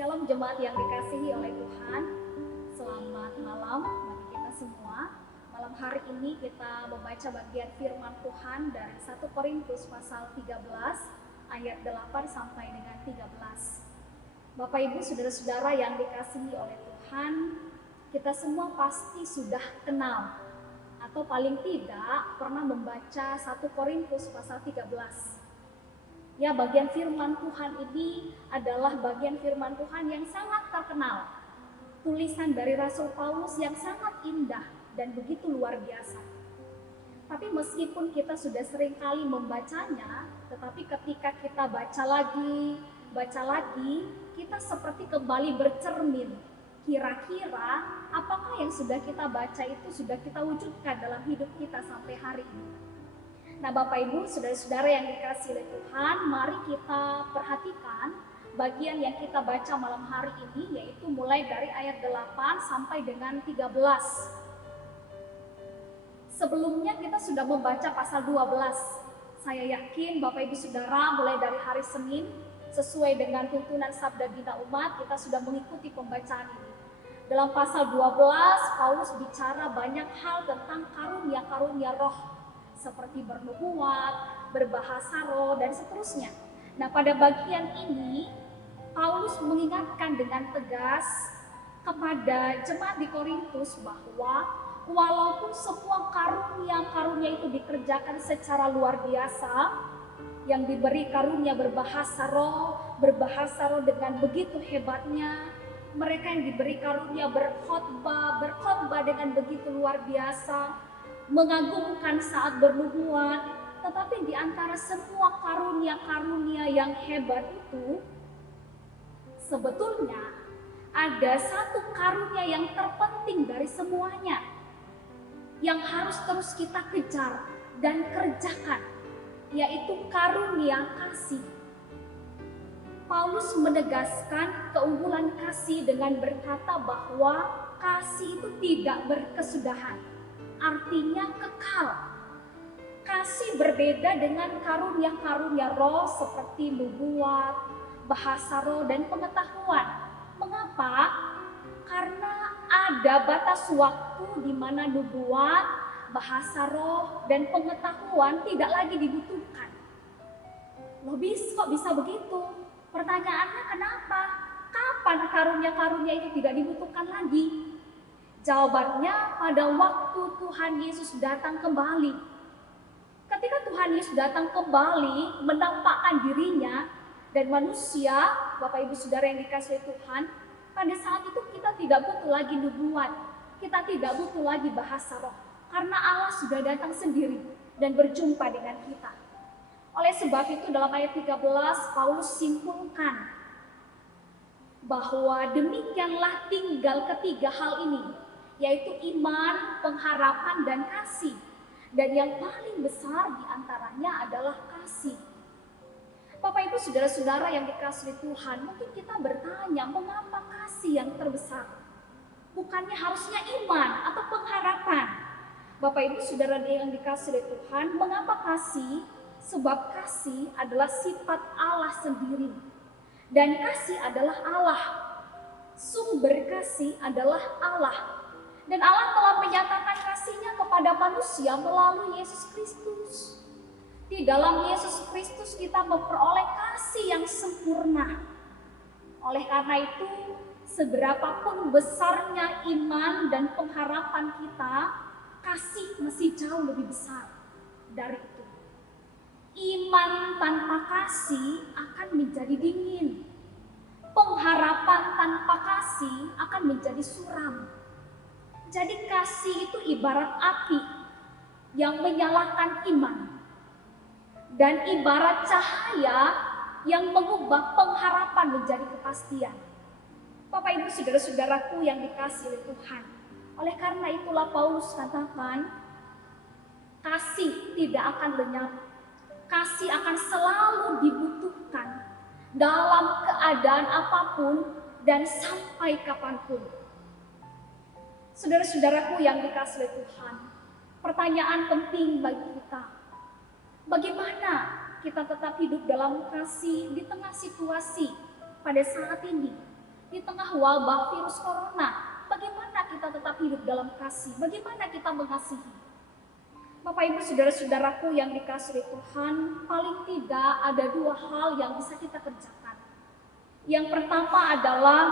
Shalom jemaat yang dikasihi oleh Tuhan. Selamat malam bagi kita semua. Malam hari ini kita membaca bagian firman Tuhan dari 1 Korintus pasal 13 ayat 8 sampai dengan 13. Bapak Ibu saudara-saudara yang dikasihi oleh Tuhan, kita semua pasti sudah kenal atau paling tidak pernah membaca 1 Korintus pasal 13. Ya, bagian firman Tuhan ini adalah bagian firman Tuhan yang sangat terkenal. Tulisan dari Rasul Paulus yang sangat indah dan begitu luar biasa. Tapi meskipun kita sudah sering kali membacanya, tetapi ketika kita baca lagi, kita seperti kembali bercermin. Kira-kira apakah yang sudah kita baca itu sudah kita wujudkan dalam hidup kita sampai hari ini? Nah, Bapak Ibu, saudara-saudara yang dikasihi oleh Tuhan, mari kita perhatikan bagian yang kita baca malam hari ini, yaitu mulai dari ayat 8 sampai dengan 13. Sebelumnya kita sudah membaca pasal 12. Saya yakin Bapak Ibu Saudara mulai dari hari Senin, sesuai dengan tuntunan Sabda Bina Umat, kita sudah mengikuti pembacaan ini. Dalam pasal 12, Paulus bicara banyak hal tentang karunia-karunia roh, seperti bernubuat, berbahasa roh, dan seterusnya. Nah, pada bagian ini, Paulus mengingatkan dengan tegas kepada jemaat di Korintus bahwa walaupun semua karunia-karunia itu dikerjakan secara luar biasa, yang diberi karunia berbahasa roh dengan begitu hebatnya, mereka yang diberi karunia berkhotbah dengan begitu luar biasa, mengagumkan saat bernubuat, tetapi di antara semua karunia-karunia yang hebat itu, sebetulnya ada satu karunia yang terpenting dari semuanya, yang harus terus kita kejar dan kerjakan, yaitu karunia kasih. Paulus menegaskan keunggulan kasih dengan berkata bahwa kasih itu tidak berkesudahan. Artinya kekal. Kasih berbeda dengan karunia-karunia roh seperti nubuat, bahasa roh, dan pengetahuan. Mengapa? Karena ada batas waktu di mana nubuat, bahasa roh, dan pengetahuan tidak lagi dibutuhkan. Loh, kok bisa begitu? Pertanyaannya kenapa? Kapan karunia-karunia itu tidak dibutuhkan lagi? Jawabannya pada waktu Tuhan Yesus datang kembali. Ketika Tuhan Yesus datang kembali menampakkan dirinya dan manusia, Bapak Ibu Saudara yang dikasihi Tuhan, pada saat itu kita tidak butuh lagi nubuat, kita tidak butuh lagi bahasa roh, karena Allah sudah datang sendiri dan berjumpa dengan kita. Oleh sebab itu dalam ayat 13 Paulus simpulkan bahwa demikianlah tinggal ketiga hal ini, yaitu iman, pengharapan, dan kasih. Dan yang paling besar diantaranya adalah kasih. Bapak Ibu saudara-saudara yang dikasihi Tuhan, mungkin kita bertanya, mengapa kasih yang terbesar? Bukannya harusnya iman atau pengharapan? Bapak Ibu saudara yang dikasihi Tuhan, mengapa kasih? Sebab kasih adalah sifat Allah sendiri. Dan kasih adalah Allah. Sumber kasih adalah Allah. Dan Allah telah menyatakan kasih-Nya kepada manusia melalui Yesus Kristus. Di dalam Yesus Kristus kita memperoleh kasih yang sempurna. Oleh karena itu, seberapapun besarnya iman dan pengharapan kita, kasih masih jauh lebih besar dari itu. Iman tanpa kasih akan menjadi dingin. Pengharapan tanpa kasih akan menjadi suram. Jadi kasih itu ibarat api yang menyalakan iman, dan ibarat cahaya yang mengubah pengharapan menjadi kepastian. Bapak Ibu saudara-saudaraku yang dikasihi oleh Tuhan, oleh karena itulah Paulus katakan, kasih tidak akan lenyap, kasih akan selalu dibutuhkan dalam keadaan apapun dan sampai kapanpun. Saudara-saudaraku yang dikasihi Tuhan, pertanyaan penting bagi kita, bagaimana kita tetap hidup dalam kasih di tengah situasi pada saat ini Di tengah wabah virus corona, bagaimana kita tetap hidup dalam kasih? Bagaimana kita mengasihi? Bapak Ibu saudara-saudaraku yang dikasihi Tuhan, paling tidak ada dua hal yang bisa kita kerjakan. Yang pertama adalah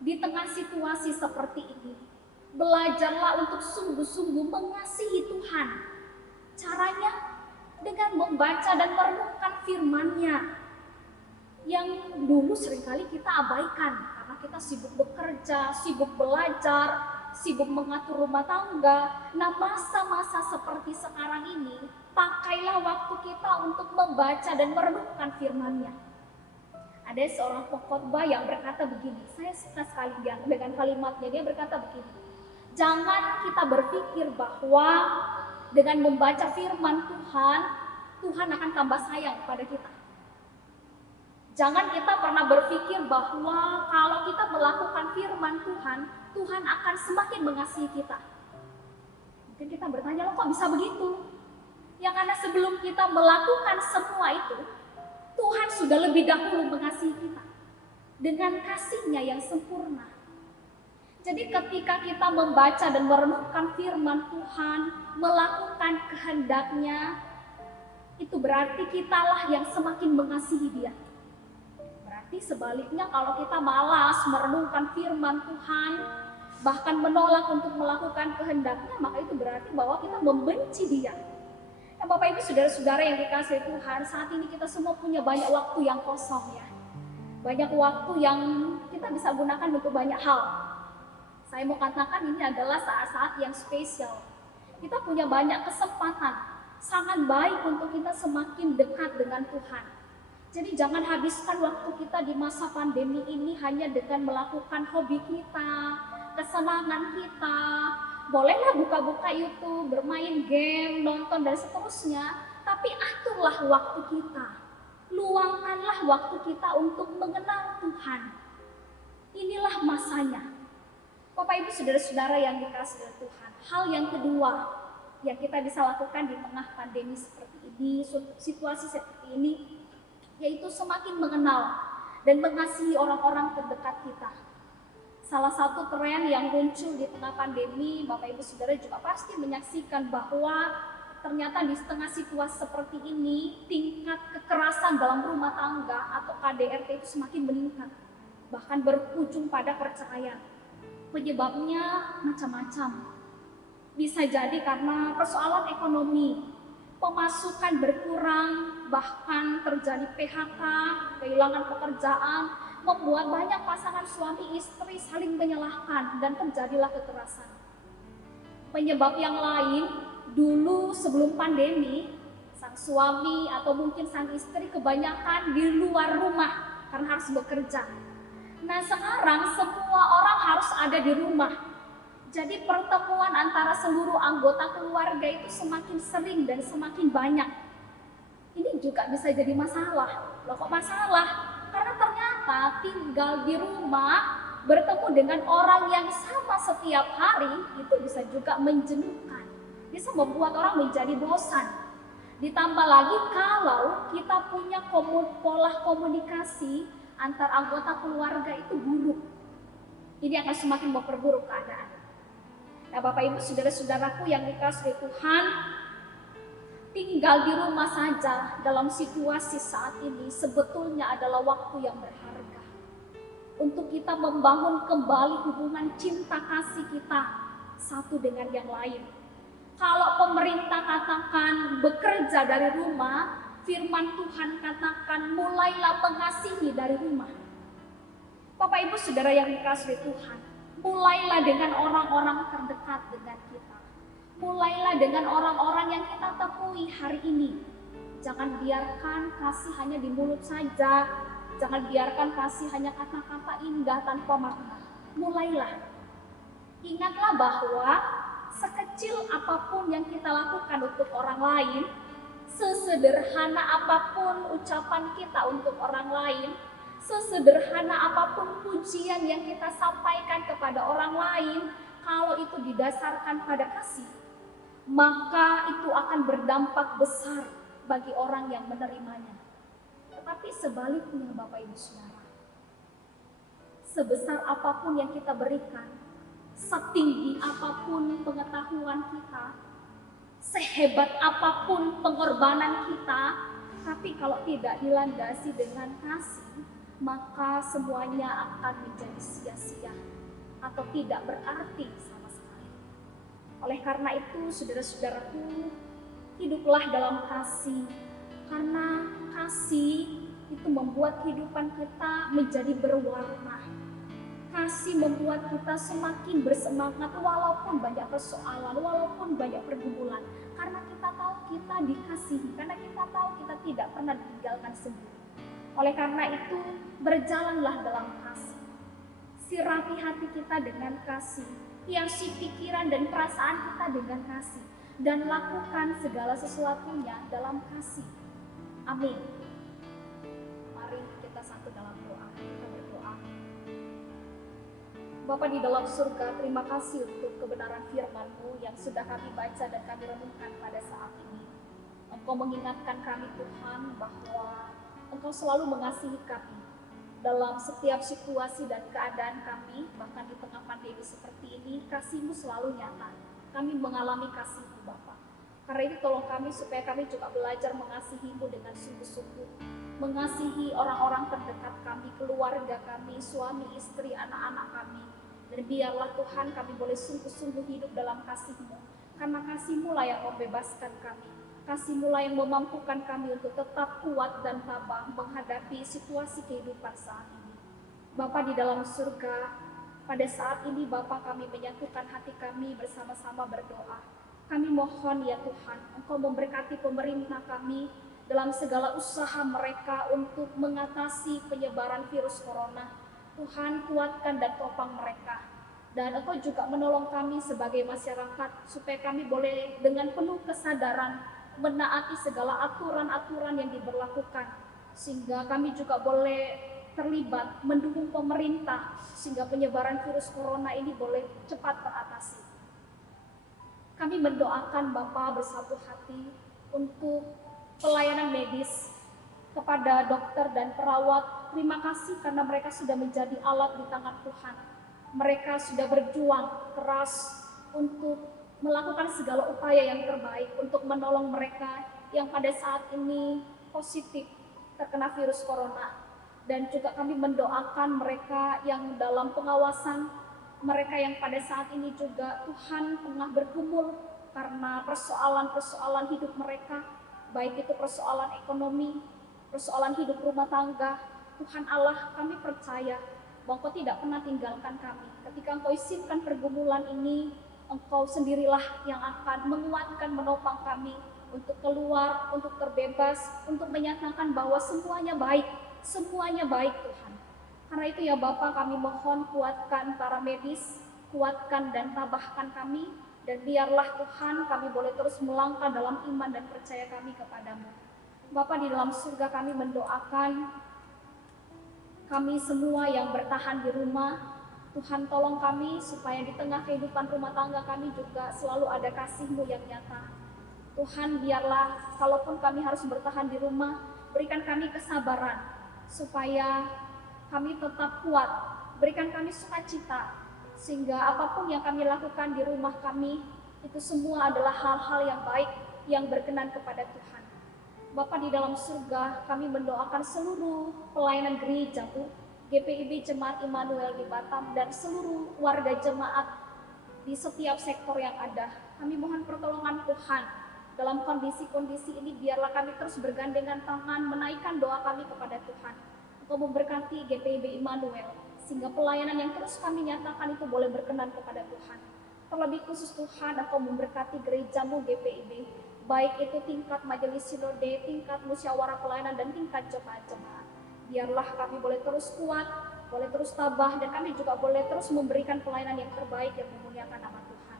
di tengah situasi seperti ini, belajarlah untuk sungguh-sungguh mengasihi Tuhan. Caranya dengan membaca dan merenungkan firman-Nya yang dulu seringkali kita abaikan karena kita sibuk bekerja, sibuk belajar, sibuk mengatur rumah tangga. Nah, masa-masa seperti sekarang ini, pakailah waktu kita untuk membaca dan merenungkan firman-Nya. Ada seorang pengkhotbah yang berkata begini, saya suka sekali dengan kalimatnya, dia berkata begini, jangan kita berpikir bahwa dengan membaca firman Tuhan, Tuhan akan tambah sayang kepada kita. Jangan kita pernah berpikir bahwa kalau kita melakukan firman Tuhan, Tuhan akan semakin mengasihi kita. Mungkin kita bertanya, loh kok bisa begitu? Ya karena sebelum kita melakukan semua itu, Tuhan sudah lebih dahulu mengasihi kita dengan kasih-Nya yang sempurna. Jadi ketika kita membaca dan merenungkan firman Tuhan, melakukan kehendak-Nya, itu berarti kitalah yang semakin mengasihi Dia. Berarti sebaliknya kalau kita malas merenungkan firman Tuhan, bahkan menolak untuk melakukan kehendak-Nya, maka itu berarti bahwa kita membenci Dia. Nah, Bapak Ibu saudara-saudara yang dikasihi Tuhan, saat ini kita semua punya banyak waktu yang kosong ya. Banyak waktu yang kita bisa gunakan untuk banyak hal. Saya mau katakan ini adalah saat-saat yang spesial. Kita punya banyak kesempatan, sangat baik untuk kita semakin dekat dengan Tuhan. Jadi jangan habiskan waktu kita di masa pandemi ini hanya dengan melakukan hobi kita, kesenangan kita. Bolehlah buka-buka YouTube, bermain game, nonton dan seterusnya, tapi aturlah waktu kita. Luangkanlah waktu kita untuk mengenal Tuhan. Inilah masanya. Bapak Ibu saudara-saudara yang dikasihi Tuhan, hal yang kedua yang kita bisa lakukan di tengah pandemi seperti ini, situasi seperti ini, yaitu semakin mengenal dan mengasihi orang-orang terdekat kita. Salah satu tren yang muncul di tengah pandemi, Bapak Ibu Saudara juga pasti menyaksikan bahwa ternyata di tengah situasi seperti ini, tingkat kekerasan dalam rumah tangga atau KDRT itu semakin meningkat, bahkan berujung pada perceraian. Penyebabnya macam-macam. Bisa jadi karena persoalan ekonomi, pemasukan berkurang, bahkan terjadi PHK, kehilangan pekerjaan, membuat banyak pasangan suami istri saling menyalahkan dan terjadilah kekerasan. Penyebab yang lain, dulu sebelum pandemi, sang suami atau mungkin sang istri kebanyakan di luar rumah karena harus bekerja. Nah sekarang semua orang harus ada di rumah. Jadi pertemuan antara seluruh anggota keluarga itu semakin sering dan semakin banyak. Ini juga bisa jadi masalah. Loh kok masalah? Karena ternyata tinggal di rumah bertemu dengan orang yang sama setiap hari itu bisa juga menjenuhkan. Bisa membuat orang menjadi bosan. Ditambah lagi kalau kita punya pola komunikasi antar anggota keluarga itu buruk. Ini akan semakin memperburuk keadaan. Nah Bapak Ibu saudara-saudaraku yang dikasihi Tuhan, tinggal di rumah saja dalam situasi saat ini sebetulnya adalah waktu yang berharga untuk kita membangun kembali hubungan cinta kasih kita satu dengan yang lain. Kalau pemerintah katakan bekerja dari rumah, firman Tuhan katakan mulailah mengasihi dari rumah. Bapak Ibu saudara yang dikasihi Tuhan, mulailah dengan orang-orang terdekat dengan kita. Mulailah dengan orang-orang yang kita temui hari ini. Jangan biarkan kasih hanya di mulut saja. Jangan biarkan kasih hanya kata-kata indah tanpa makna. Mulailah. Ingatlah bahwa sekecil apapun yang kita lakukan untuk orang lain, sesederhana apapun ucapan kita untuk orang lain, sesederhana apapun pujian yang kita sampaikan kepada orang lain, kalau itu didasarkan pada kasih, maka itu akan berdampak besar bagi orang yang menerimanya. Tetapi sebaliknya Bapak Ibu Saudara, sebesar apapun yang kita berikan, setinggi apapun pengetahuan kita, sehebat apapun pengorbanan kita, tapi kalau tidak dilandasi dengan kasih, maka semuanya akan menjadi sia-sia atau tidak berarti sama sekali. Oleh karena itu, saudara-saudaraku, hiduplah dalam kasih, karena kasih itu membuat kehidupan kita menjadi berwarna. Kasih membuat kita semakin bersemangat walaupun banyak persoalan, walaupun banyak pergumulan. Karena kita tahu kita dikasihi, karena kita tahu kita tidak pernah ditinggalkan sendiri. Oleh karena itu, berjalanlah dalam kasih. Sirati hati kita dengan kasih, hiasi pikiran dan perasaan kita dengan kasih, dan lakukan segala sesuatunya dalam kasih. Amin. Mari kita satu dalam doa. Kita berdoa. Bapa di dalam surga, terima kasih untuk kebenaran firman-Mu yang sudah kami baca dan kami renungkan pada saat ini. Engkau mengingatkan kami, Tuhan, bahwa Engkau selalu mengasihi kami dalam setiap situasi dan keadaan kami, bahkan di tengah pandemi seperti ini, kasih-Mu selalu nyata. Kami mengalami kasih-Mu, Bapa. Karena itu tolong kami supaya kami juga belajar mengasihi-Mu dengan sungguh-sungguh. Mengasihi orang-orang terdekat kami, keluarga kami, suami, istri, anak-anak kami. Dan biarlah Tuhan kami boleh sungguh-sungguh hidup dalam kasih-Mu. Karena kasih-Mu lah yang membebaskan kami. Kasih-Mu lah yang memampukan kami untuk tetap kuat dan tabah menghadapi situasi kehidupan saat ini. Bapa di dalam surga, pada saat ini Bapa kami menyatukan hati kami bersama-sama berdoa. Kami mohon ya Tuhan, Engkau memberkati pemerintah kami dalam segala usaha mereka untuk mengatasi penyebaran virus corona. Tuhan, kuatkan dan topang mereka. Dan Engkau juga menolong kami sebagai masyarakat supaya kami boleh dengan penuh kesadaran menaati segala aturan-aturan yang diberlakukan, sehingga kami juga boleh terlibat mendukung pemerintah sehingga penyebaran virus corona ini boleh cepat teratasi. Kami mendoakan Bapa bersatu hati untuk pelayanan medis kepada dokter dan perawat. Terima kasih karena mereka sudah menjadi alat di tangan Tuhan. Mereka sudah berjuang keras untuk melakukan segala upaya yang terbaik untuk menolong mereka yang pada saat ini positif terkena virus corona. Dan juga kami mendoakan mereka yang dalam pengawasan, mereka yang pada saat ini juga Tuhan tengah bergumul karena persoalan-persoalan hidup mereka, baik itu persoalan ekonomi, persoalan hidup rumah tangga. Tuhan Allah, kami percaya bahwa Engkau tidak pernah tinggalkan kami. Ketika Engkau izinkan pergumulan ini, Engkau sendirilah yang akan menguatkan, menopang kami untuk keluar, untuk terbebas, untuk menyatakan bahwa semuanya baik Tuhan. Karena itu ya Bapa, kami mohon kuatkan para medis, kuatkan dan tabahkan kami, dan biarlah Tuhan kami boleh terus melangkah dalam iman dan percaya kami kepadamu. Bapa di dalam surga, kami mendoakan kami semua yang bertahan di rumah. Tuhan tolong kami supaya di tengah kehidupan rumah tangga kami juga selalu ada kasih-Mu yang nyata. Tuhan, biarlah kalaupun kami harus bertahan di rumah, berikan kami kesabaran supaya kami tetap kuat. Berikan kami sukacita sehingga apapun yang kami lakukan di rumah kami itu semua adalah hal-hal yang baik yang berkenan kepada Tuhan. Bapa di dalam surga, kami mendoakan seluruh pelayanan gereja-Mu, GPIB Jemaat Immanuel di Batam, dan seluruh warga jemaat di setiap sektor yang ada. Kami mohon pertolongan Tuhan dalam kondisi-kondisi ini. Biarlah kami terus bergandengan tangan menaikkan doa kami kepada Tuhan. Engkau memberkati GPIB Immanuel sehingga pelayanan yang terus kami nyatakan itu boleh berkenan kepada Tuhan. Terlebih khusus Tuhan, Engkau memberkati gereja-Mu GPIB, baik itu tingkat majelis sinode, tingkat musyawarah pelayanan, dan tingkat jemaat-jemaat. Biarlah kami boleh terus kuat, boleh terus tabah, dan kami juga boleh terus memberikan pelayanan yang terbaik yang memuliakan nama Tuhan.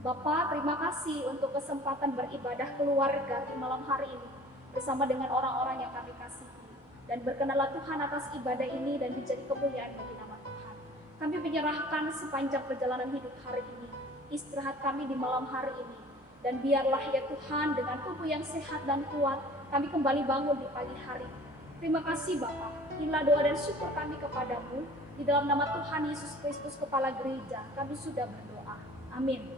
Bapa, terima kasih untuk kesempatan beribadah keluarga di malam hari ini bersama dengan orang-orang yang kami kasihi. Dan berkenanlah Tuhan atas ibadah ini dan menjadi kemuliaan bagi nama Tuhan. Kami menyerahkan sepanjang perjalanan hidup hari ini, istirahat kami di malam hari ini. Dan biarlah ya Tuhan, dengan tubuh yang sehat dan kuat, kami kembali bangun di pagi hari. Terima kasih Bapa. Inilah doa dan syukur kami kepadamu. Di dalam nama Tuhan Yesus Kristus Kepala Gereja, kami sudah berdoa. Amin.